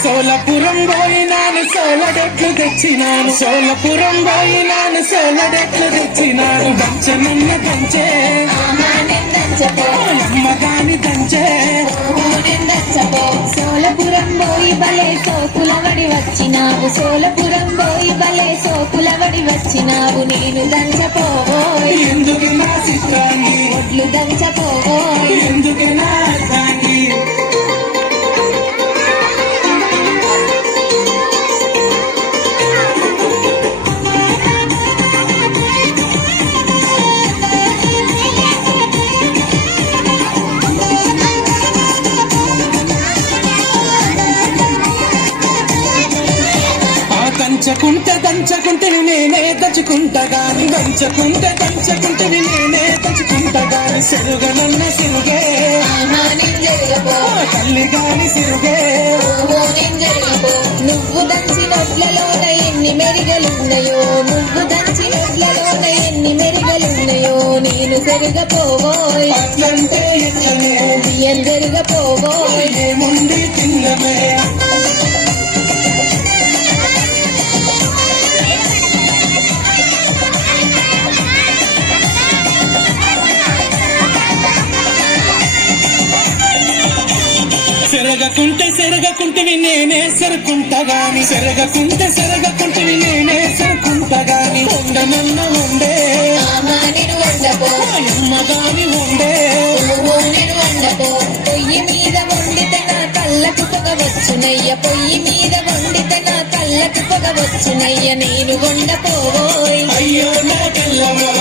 సోలపురం పోయినాను సోలడెట్లు తెచ్చినాను సోలపురం పోయినాను సోలడెట్లు తెచ్చినాను దంచనన్న దంచే అమ్మగాని దంచే సోలపురం పోయి బలే సోకులవడి వచ్చినావు సోలపురం పోయి బలే సోకులవడి వచ్చినావు నేను దంచపోవోయ్ ఎందుకు నా చిత్రాన్ని ఒడ్లు దంచపోవోయ్ ఎందుకు నా అర్థాన్ని దంచకుంటే నేనే దచ్చుకుంటా గాని దంచకుంటే నేనే దచ్చుకుంటా గాని సిరుగనన్న సిరుగే తల్లి గాని సిరుగే నువ్వు దంచి నొట్లలోన ఎన్ని మెరిగలున్నాయో నువ్వు దంచి నొట్లలోన ఎన్ని మెరిగలున్నాయో నేను పెరగపోవోయ్ అట్లంటే ఎట్లనే బియ్యం పెరగపోవోయ్ ఏముంది తిన్నమే సెరగకుంటివి నేనే సెరుకుంటా గాని సెరగకుంటివి నేనే సెరుకుంటా గాని ఉండనన్న ఉండే అమ్మగాని ఉండే పొయ్యి మీద వండితే నా కళ్ళకు పొగ వచ్చునయ్య పొయ్యి మీద వండితే నా కళ్ళకు పొగ వచ్చునయ్య నేను వండపోవోయ్ అయ్యో నా పిల్లమా